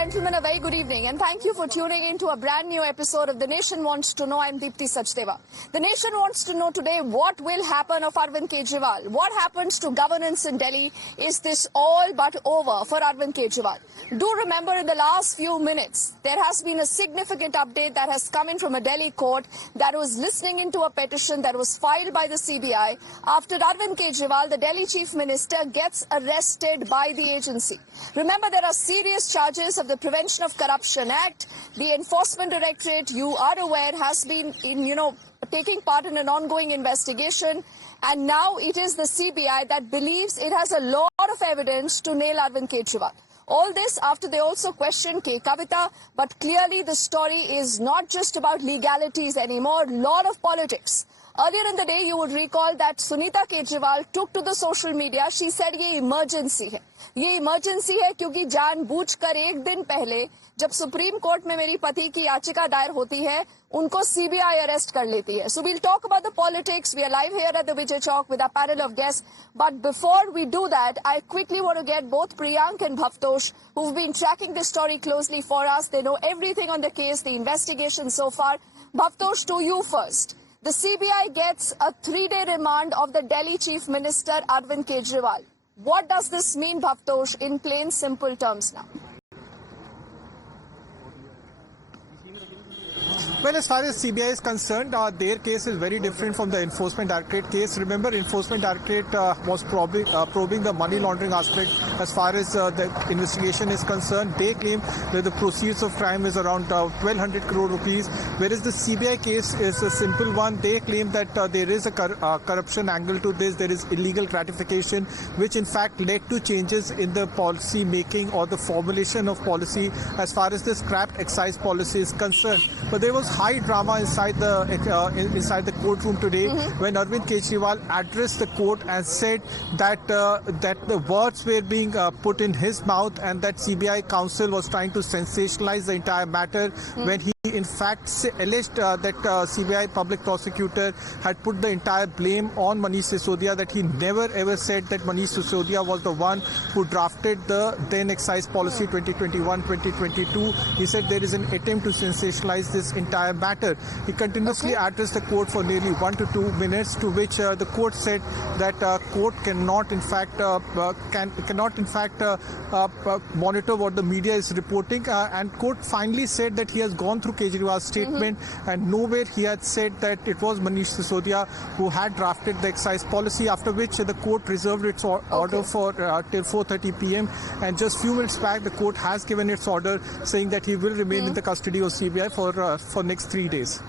gentlemen, a very good evening and thank you for tuning in to a brand new episode of The Nation Wants to Know. I'm Deepti Sachdeva. The Nation wants to know today what will happen of Arvind Kejriwal. What happens to governance in Delhi? Is this all but over for Arvind Kejriwal? Do remember in the last few minutes, there has been a significant update that has come in from a Delhi court that was listening into a petition that was filed by the CBI after Arvind Kejriwal, the Delhi Chief Minister, gets arrested by the agency. Remember, there are serious charges of the Prevention of Corruption Act. The Enforcement Directorate, you are aware, has been taking part in an ongoing investigation. And now it is the CBI that believes it has a lot of evidence to nail Arvind Kejriwal. All this after they also questioned K. Kavita, but clearly the story is not just about legalities anymore, lot of politics. Earlier in the day, you would recall that Sunita Kejriwal took to the social media. She said, ये emergency है. ये emergency है क्योंकि जानबूझकर एक दिन पहले जब सुप्रीम कोर्ट में मेरी पति की याचिका दायर होती है, उनको सीबीआई अरेस्ट कर लेती है. So we'll talk about the politics. We are live here at the Vijay Chowk with our panel of guests. But before we do that, I quickly want to get both Priyank and Bhavtosh, who've been tracking this story closely for us. They know everything on the case, the investigation so far. Bhavtosh, to you first. The CBI gets a 3-day remand of the Delhi Chief Minister Arvind Kejriwal. What does this mean, Bhavtosh, in plain, simple terms now? Well, as far as CBI is concerned, their case is very different from the Enforcement Directorate case. Remember, Enforcement Directorate was probing the money laundering aspect as far as the investigation is concerned. They claim that the proceeds of crime is around 1,200 crore rupees, whereas the CBI case is a simple one. They claim that there is a corruption angle to this. There is illegal gratification, which in fact led to changes in the policy making or the formulation of policy as far as the scrapped excise policy is concerned. But there was high drama inside the courtroom today when Arvind Kejriwal addressed the court and said that the words were being put in his mouth and that CBI counsel was trying to sensationalize the entire matter when he in fact alleged that CBI public prosecutor had put the entire blame on Manish Sisodia, that he never ever said that Manish Sisodia was the one who drafted the then excise policy 2021-2022. He said there is an attempt to sensationalize this entire matter. He continuously addressed the court for nearly 1 to 2 minutes, to which the court said that court cannot in fact monitor what the media is reporting, and court finally said that he has gone through Kejriwal's statement and nowhere he had said that it was Manish Sisodia who had drafted the excise policy, after which the court reserved its order for till 4:30 p.m. and just few minutes back the court has given its order saying that he will remain in the custody of CBI for next 3 days.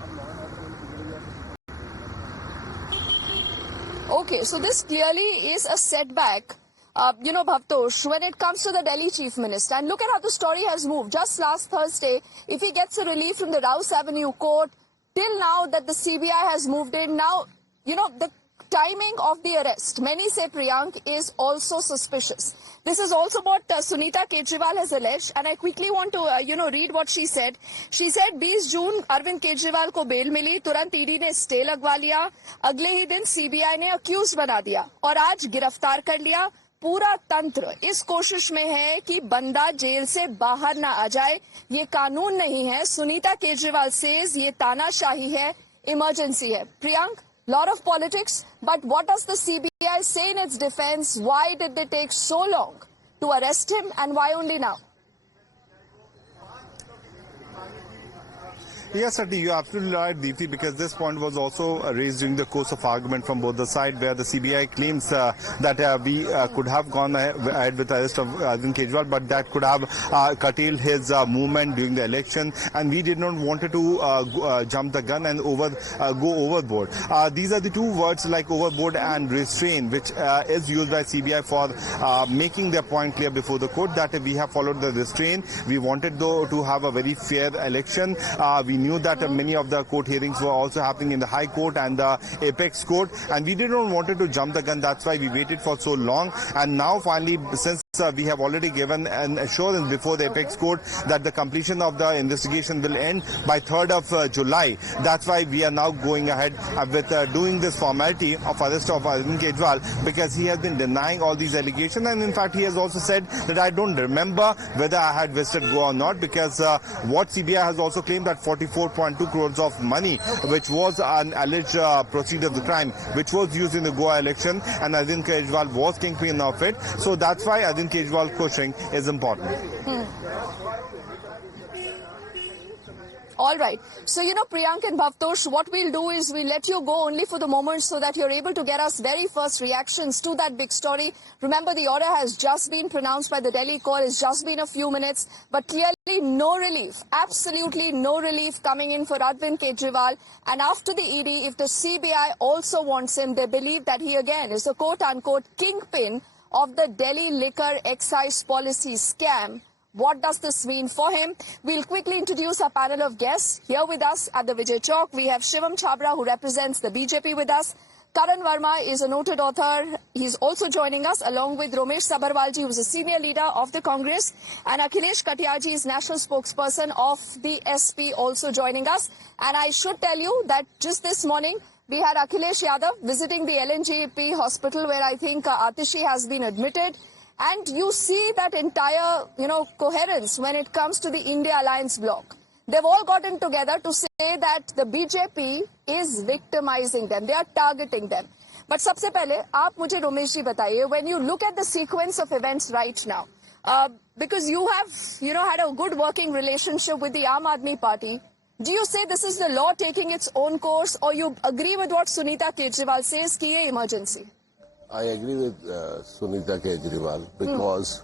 Okay, so this clearly is a setback. Bhavtosh, when it comes to the Delhi Chief Minister, and look at how the story has moved. Just last Thursday, if he gets a relief from the Rouse Avenue court, till now that the CBI has moved in, now, the timing of the arrest, many say, Priyank, is also suspicious. This is also what Sunita Kejriwal has alleged, and I quickly want to, read what she said. She said, 20 जून अरविंद केजरीवाल को bell मिली, तुरंत ED ने stay लगवा लिया, अगले ही दिन CBI ने accused बना दिया और आज गिरफ्तार कर लिया. पूरा तंत्र इस कोशिश में है कि बंदा जेल से बाहर ना आ जाए. ये कानून नहीं है. सुनीता केजरीवाल सेज ये तानाशाही है, इमरजेंसी है. Priyank, lot of politics, but what does the CBI say in its defense? Why did they take so long to arrest him and why only now? Yes, certainly, you're absolutely right, Deepti, because this point was also raised during the course of argument from both the sides, where the CBI claims that we could have gone ahead with the arrest of Arvind Kejriwal, but that could have curtailed his movement during the election, and we did not want to jump the gun and go overboard. These are the two words like overboard and restrain, which is used by CBI for making their point clear before the court that we have followed the restraint. We wanted, though, to have a very fair election. We knew that many of the court hearings were also happening in the High Court and the Apex Court, and we did not want to jump the gun. That's why we waited for so long. And now finally, since we have already given an assurance before the Apex Court that the completion of the investigation will end by 3rd of July. That's why we are now going ahead with doing this formality of arrest of Arvind Kejriwal, because he has been denying all these allegations, and in fact he has also said that I don't remember whether I had visited Goa or not, because what CBI has also claimed that 44.2 crores of money, which was an alleged proceed of the crime, which was used in the Goa election, and Arvind Kejriwal was kingpin of it. So that's why Arvind Kejriwal pushing is important. All right. So, Priyank and Bhavtosh, what we'll do is we'll let you go only for the moment so that you're able to get us very first reactions to that big story. Remember, the order has just been pronounced by the Delhi court. It's just been a few minutes, but clearly no relief, absolutely no relief coming in for Arvind Kejriwal. And after the ED, if the CBI also wants him, they believe that he again is a quote-unquote kingpin of the Delhi liquor excise policy scam. What does this mean for him? We'll quickly introduce our panel of guests. Here with us at the Vijay Chowk, we have Shivam Chhabra, who represents the BJP with us. Karan Verma is a noted author. He's also joining us, along with Romesh Sabarwalji, who's a senior leader of the Congress. And Akhilesh Katiyaji is national spokesperson of the SP, also joining us. And I should tell you that just this morning, we had Akhilesh Yadav visiting the LNJP hospital, where I think Atishi has been admitted. And you see that entire, coherence when it comes to the India Alliance bloc. They've all gotten together to say that the BJP is victimizing them. They are targeting them. But सबसे पहले आप मुझे रोमेश जी बताइए, when you look at the sequence of events right now, because you have, had a good working relationship with the Aam Aadmi Party, do you say this is the law taking its own course, or you agree with what Sunita Kejriwal says, कि ये emergency? I agree with Sunita Kejriwal, because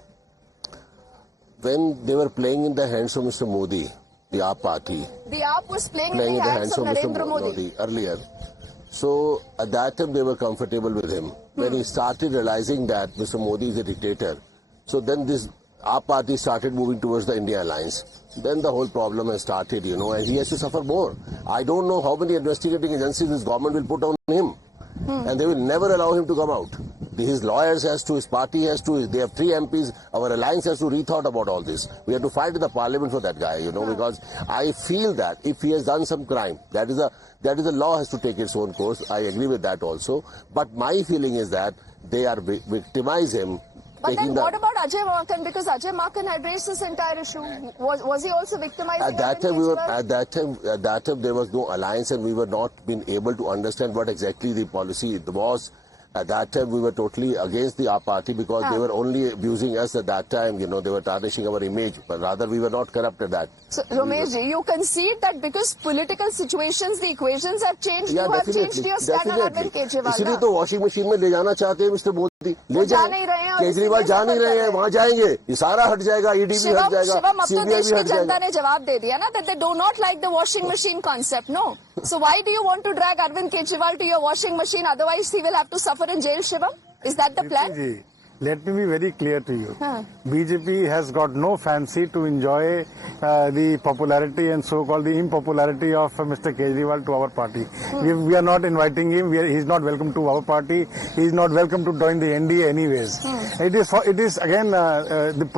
when they were playing in the hands of Mr. Modi, the AAP party, the AAP was playing in the hands of Narendra Modi earlier. So at that time they were comfortable with him. When he started realizing that Mr. Modi is a dictator, so then this AAP party started moving towards the India Alliance. Then the whole problem has started, and he has to suffer more. I don't know how many investigating agencies this government will put on him. And they will never allow him to come out. His lawyers has to, his party has to, they have 3 MPs, our alliance has to rethought about all this. We have to fight in the parliament for that guy, because I feel that if he has done some crime, that is the law has to take its own course. I agree with that also. But my feeling is that they are victimize him. But then what about Ajay Makhan? Because Ajay Makhan had raised this entire issue. Was he also victimizing? At that time there was no alliance, and we were not being able to understand what exactly the policy was. At that time, we were totally against the AAP party, because they were only abusing us at that time. They were tarnishing our image, but rather we were not corrupt at that. So, Romesh ji, you concede that because political situations, the equations have changed, you have changed your stand on Arvind Kejriwal. इसलिए तो washing machine में ले जाना चाहते हैं mister Modi, ले जाए, केजरीवाल जा नहीं रहे हैं, वहाँ जाएंगे, ये सारा हट जाएगा, ईडी भी हट जाएगा, सीबीआई भी हट जाएगा. जनता ने जवाब दे दिया ना, that they do not like the washing machine concept, no? So why do you want to drag Arvind Kejriwal to your washing machine? Otherwise, he will have to suffer in jail, Shivam? Is that the plan? Let me be very clear to you. BJP has got no fancy to enjoy the popularity and so-called the impopularity of Mr. Kejriwal to our party. We are not inviting him. He is not welcome to our party. He is not welcome to join the NDA anyways. It is again the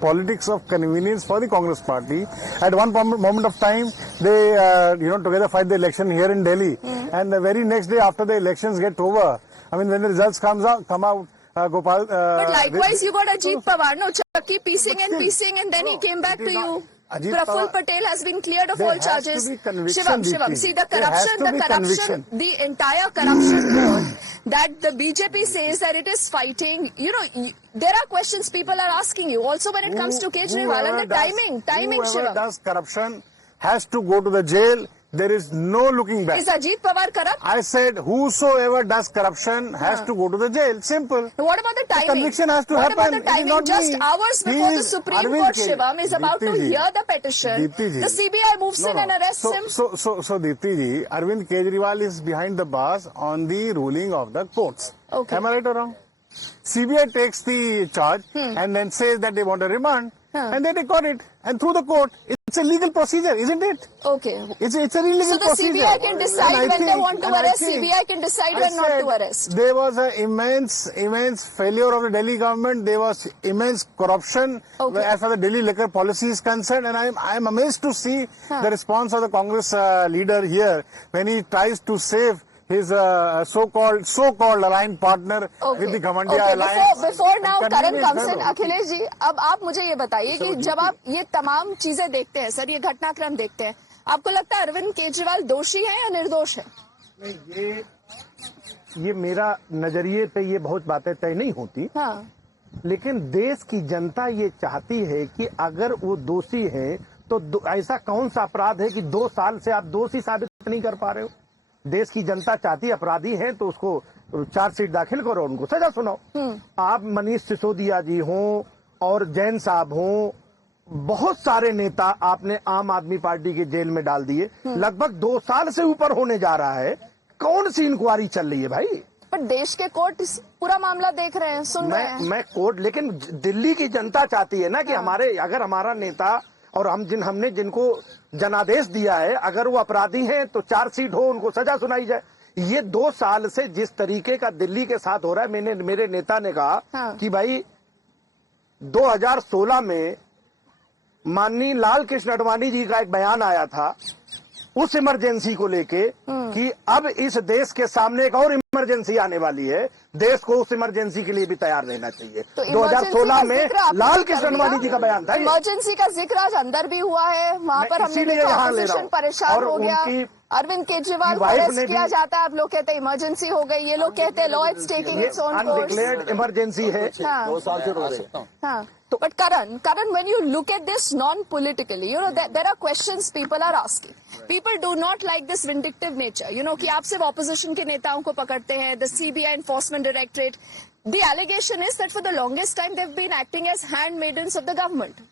politics of convenience for the Congress party. At one moment of time, they together fight the election here in Delhi, and the very next day after the elections get over, I mean when the results come out. Gopal, but likewise, you got Ajit Pawar, no, Chakki piecing, and then he came back to you. Praful Patel has been cleared of all charges. Shivam, see the corruption, the entire corruption board that the BJP says that it is fighting. There are questions people are asking you also when it comes to Kejriwal and the timing. Whoever does corruption has to go to the jail. There is no looking back. Is Ajit Pawar corrupt? I said whosoever does corruption has to go to the jail. Simple. What about the timing? The conviction has to happen. What about the timing? Just hours before the Supreme Court, Shivam, is about to hear the petition. The CBI moves in and arrests him. So Deepti ji, Arvind Kejriwal is behind the bars on the ruling of the courts. Okay. Am I right or wrong? CBI takes the charge and then says that they want a remand, and they got it. And through the court, It's a legal procedure, isn't it? Okay. It's a illegal So the procedure. CBI can decide And I when they think- want to and I arrest. think- CBI can decide I when not said to arrest. There was an immense failure of the Delhi government. There was immense corruption Okay. as far as the Delhi liquor policy is concerned. And I'm amazed to see the response of the Congress leader here when he tries to save his so-called aligned partner with the Ghamandiya alliance. Before now And Karan convenience comes in, fellow. Akhilesh ji, अब आप मुझे ये बताइए कि जब आप ये तमाम चीजें देखते हैं सर, ये घटनाक्रम देखते हैं, आपको लगता है अरविंद केजरीवाल दोषी है या निर्दोष है? नहीं, ये मेरा नजरिए पे ये बहुत बातें तय नहीं होती, हाँ, लेकिन देश की जनता ये चाहती है कि अगर वो दोषी है तो ऐसा कौन सा अपराध है कि 2 साल से आप दोषी साबित नहीं कर पा रहे हो। देश की जनता चाहती है अपराधी है तो उसको चार्जशीट दाखिल करो, उनको सजा सुनाओ। आप मनीष सिसोदिया जी हों और जैन साहब हों, बहुत सारे नेता आपने आम आदमी पार्टी के जेल में डाल दिए। लगभग 2 साल से ऊपर होने जा रहा है। कौन सी इंक्वायरी चल रही है भाई? पर देश के कोर्ट पूरा मामला देख रहे हैं, सुन रहे हैं। मैं कोर्ट, लेकिन दिल्ली की जनता चाहती है ना कि अगर हमारा नेता और हमने जिनको जनादेश दिया है, अगर वो अपराधी हैं तो चार्जशीट हो, उनको सजा सुनाई जाए। ये 2 साल से जिस तरीके का दिल्ली के साथ हो रहा है, मेरे नेता ने कहा कि भाई 2016 में माननीय लाल कृष्ण आडवाणी जी का एक बयान आया था उस इमरजेंसी को लेके कि अब इस देश के सामने एक और इमरजेंसी आने वाली है, देश को उस इमरजेंसी के लिए भी तैयार रहना चाहिए। तो 2016 में लाल कृष्ण आडवाणी जी का बयान था। इमरजेंसी का जिक्र आज अंदर भी हुआ है, वहाँ पर हमने इसीलिए देखा यहाँ ले रहा ऑपोजिशन हूँ। परेशान और हो गया। उनकी अरविंद केजरीवाल को वाइफ अरेस्ट ने किया भी- जाता है, आप लोग कहते हैं इमरजेंसी हो गई, ये लोग कहते हैं law is taking its own course. Undeclared emergency है। हाँ, 2 साल से हो रहे हाँ. But Karan, when you look at this non-politically, there are questions people are asking. People do not like this vindictive nature. कि आप सिर्फ opposition के नेताओं को पकड़ते हैं, the CBI Enforcement Directorate. The allegation is that for the longest time they've been acting as handmaidens of the government.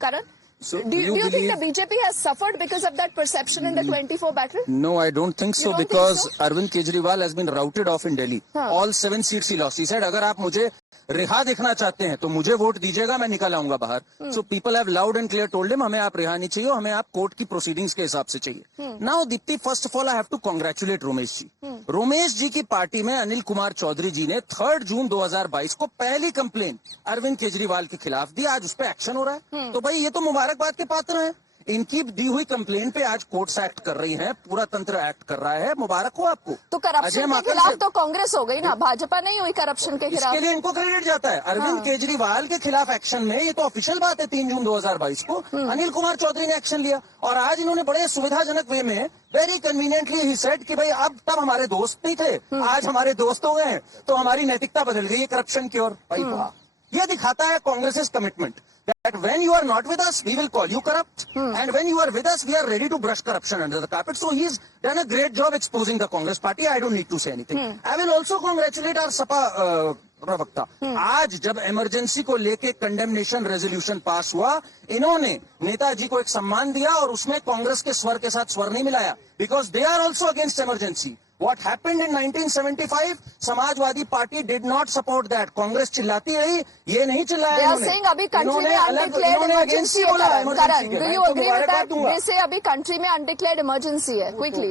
Karan? So Do you think the BJP has suffered because of that perception in the 24 battle? No, I don't think so, You don't think because so? Arvind Kejriwal has been routed off in Delhi. All 7 seats he lost. He said, अगर आप मुझे रिहा देखना चाहते हैं तो मुझे vote दीजिएगा, मैं निकल आऊंगा बाहर. So people have loud and clear told him, हमें आप रिहा नहीं चाहिए, हमें आप कोर्ट की प्रोसीडिंग्स के हिसाब से चाहिए. Now Deepti, first of all I have to congratulate Romesh जी. रोमेश जी की पार्टी में अनिल कुमार चौधरी जी ने 3 जून 2022 को पहली कंप्लेन अरविंद केजरीवाल के खिलाफ दी. आज उस पर एक्शन हो रहा है. तो भाई ये तो मुबारकबाद के पात्र हैं. इनकी दी हुई कंप्लेन पे आज कोर्ट्स एक्ट कर रही हैं, पूरा तंत्र एक्ट कर रहा है. मुबारक हो आपको. तो करप्शन के खिलाफ तो कांग्रेस हो गई ना, भाजपा नहीं हुई करप्शन के खिलाफ. इसके लिए इनको क्रेडिट जाता है. अरविंद केजरीवाल के खिलाफ एक्शन में, ये तो ऑफिशियल बात है, 3 जून 2022 को अनिल कुमार चौधरी ने एक्शन लिया और आज इन्होंने बड़े सुविधाजनक वे में वेरी कन्वीनियंटली ही सेड कि भाई अब तब हमारे दोस्त नहीं थे, आज हमारे दोस्त हो गए हैं, तो हमारी नैतिकता बदल गई है करप्शन की ओर. भाई वाह, ये दिखाता है Congress commitment that when you are not with us, we will call you corrupt. And when you are with us, we are ready to brush corruption under the carpet. So he's done a great job exposing the Congress party. I don't need to say anything. I will also congratulate our Sapa प्रवक्ता. आज जब emergency को लेके condemnation resolution pass हुआ, इन्होंने नेताजी को एक सम्मान दिया और उसमें कांग्रेस के स्वर के साथ स्वर नहीं मिलाया, because they are also against emergency. What happened in 1975? Samajwadi Party did not support that. Congress चिल्लाती रही, ये नहीं चिल्लाया. They are saying अभी country में undeclared emergency है. Karan, do you agree with that? They say अभी country में undeclared emergency है. Quickly.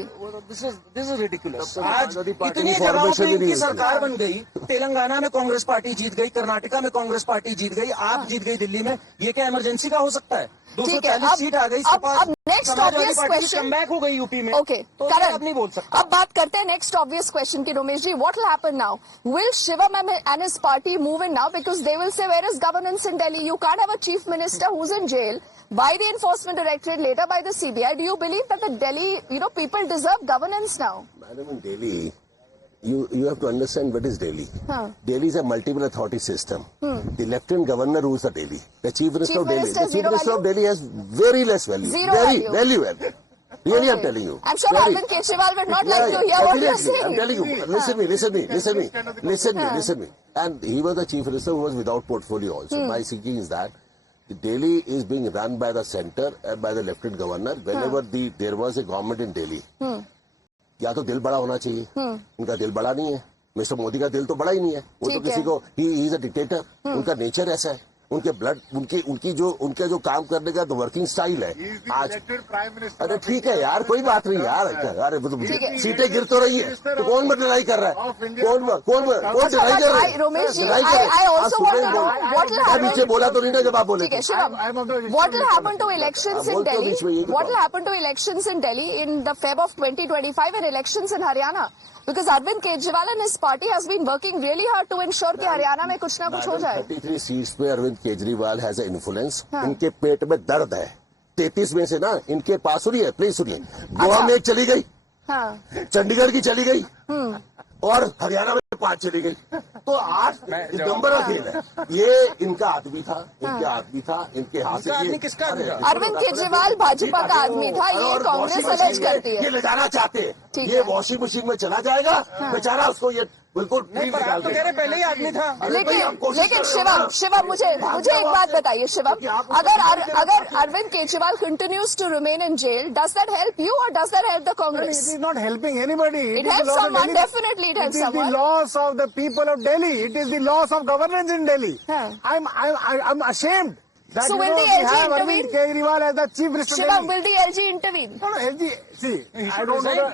This is ridiculous. आज इतनी जगहों पे इनकी सरकार बन गई, तेलंगाना में कांग्रेस पार्टी जीत गई, कर्नाटका में कांग्रेस पार्टी जीत गई, आप जीत गई दिल्ली में. ये क्या इमरजेंसी का हो सकता है? 240 सीट आ गई. अब नेक्स्ट ऑब्वियस क्वेश्चन कमबैक हो गई यूपी में. ओके, तो करण, अब नहीं बोल सकता. अब बात करते हैं नेक्स्ट ऑब्वियस क्वेश्चन की. Romesh ji, what will happen now? Will Shivam and his party move in now, because they will say where is governance in Delhi? You can't have a chief minister who is in jail by the enforcement directorate, later by the CBI. Do you believe that the Delhi, people deserve governance now? Madam, in Delhi, you have to understand what is Delhi. Delhi is a multiple authority system. The lieutenant governor rules the Delhi. The chief minister of Delhi. Minister, The chief zero minister of value? Delhi has very less value. Zero value. Value added. Really, I'm telling you. I'm sure Very. Arvind Kejriwal would not like to hear what you're Definitely. saying. I'm telling you. Listen me. And he was the chief minister who was without portfolio also. My thinking is that Delhi is being run by the center and by the lieutenant governor. Whenever there was a government in Delhi, या तो दिल बड़ा होना चाहिए. उनका दिल बड़ा नहीं है. मिस्टर मोदी का दिल तो बड़ा ही नहीं है. वो तो किसी को, he is a dictator. उनका नेचर ऐसा है. उनके ब्लड उनके जो काम करने का वर्किंग स्टाइल है आज। अरे ठीक है यार, कोई बात नहीं यार। अरे सीटें गिर तो रही है तो कौन लड़ाई कर रहा है? कौन लड़ाई कर रहा है? रोमेश जी, I also want to know what will happen. पीछे बोला तो नहीं ना जब आप बोले। ठीक है Shivam, what will happen to elections in Delhi? What will happen to elections in Delhi in the Feb of 2025 and elections in Haryana? Because Arvind Kejriwal and his party has been working really hard to ensure कि हरियाणा में कुछ ना कुछ हो जाए। 33 seats पे Arvind Kejriwal has a influence. इनके पेट में दर्द है। 33 में से ना इनके पास सुनिए, प्लीज सुनिए, गोवा में एक चली गई, चंडीगढ़ की चली गई और हरियाणा में 5 चली गई। तो आज नंबर का खेल है। ये इनका आदमी था, इनके हाथ से। आदमी किसका आदमी था? अरविंद केजरीवाल भाजपा का आदमी था, ये कांग्रेस अलग करती है। ये ले जाना चाहते हैं, ये वॉशिंग मशीन में चला जाएगा बेचारा, उसको ये बिल्कुल पहले ही आदमी था। लेकिन शिवम मुझे एक बात बताइए शिवम, अगर Arvind Kejriwal continues to remain in jail, does that help you or does that help the Congress? It is not helping anybody. It helps someone, definitely it helps someone. It is the loss of the people of Delhi. It is the loss of governance in Delhi. I'm ashamed. That, so will the we LG have intervene? Arvind Kejriwal as the chief minister. Shivam, will the LG intervene? No, LG. See, I don't know.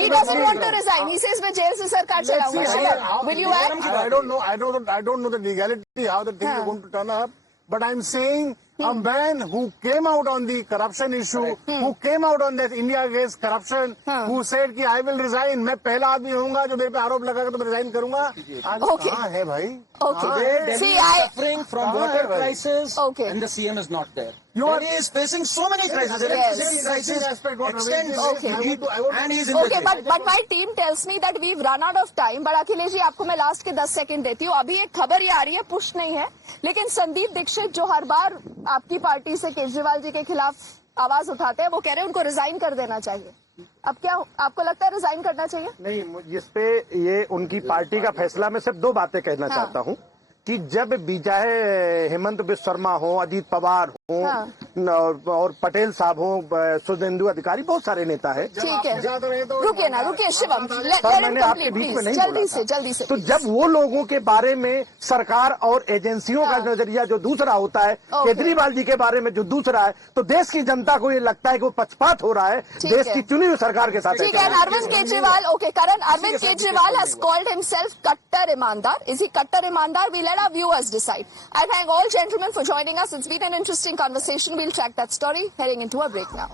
He doesn't want to resign. He says, "मैं jail से सरकार चलाऊंगा." Shivam, will you act? I don't know the legality how the thing is going to turn up. But I'm saying a man who came out on the corruption issue, who came out on that India against corruption, who said कि I will resign, मैं पहला आदमी होऊंगा जो मेरे पे आरोप लगाएगा तो मैं resign करूंगा। Okay. कहाँ है भाई? Okay. Delhi See, is suffering from water crisis, Okay. and the CM is not there. are- Delhi is facing so many crises. Electricity crisis extends, Okay. and he is in the Okay, jail. but my team tells me that we've run out of time. But Akhilesh ji, आपको मैं last के 10 second देती हूँ। अभी एक खबर ये आ रही है, पुश नहीं है, लेकिन संदीप दीक्षित जो हर बार आपकी पार्टी से केजरीवाल जी के खिलाफ आवाज उठाते हैं, वो कह रहे हैं उनको रिजाइन कर देना चाहिए। अब क्या आपको लगता है रिजाइन करना चाहिए? नहीं, जिस पे ये उनकी पार्टी का फैसला, मैं सिर्फ 2 बातें कहना चाहता हूँ कि जब भी चाहे हेमंत बिस्व शर्मा हो, अजीत पवार हो, और पटेल साहब हो, सुधेंदु अधिकारी, बहुत सारे नेता है। ठीक है, रुकिए शिवम, मैंने आपके बीच में नहीं जल्दी से। तो जब वो लोगों के बारे में सरकार और एजेंसियों का नजरिया जो दूसरा होता है, केजरीवाल जी के बारे में जो दूसरा है, तो देश की जनता को ये लगता है कि वो पक्षपात हो रहा है देश की चुनी हुई सरकार के साथ। ठीक है, Arvind Kejriwal, okay Karan, Arvind Kejriwal has called himself कट्टर ईमानदार. Is he कट्टर ईमानदार? We let our viewers decide. I thank all gentlemen for joining us. It's been an interesting conversation. We'll track that story heading into a break now.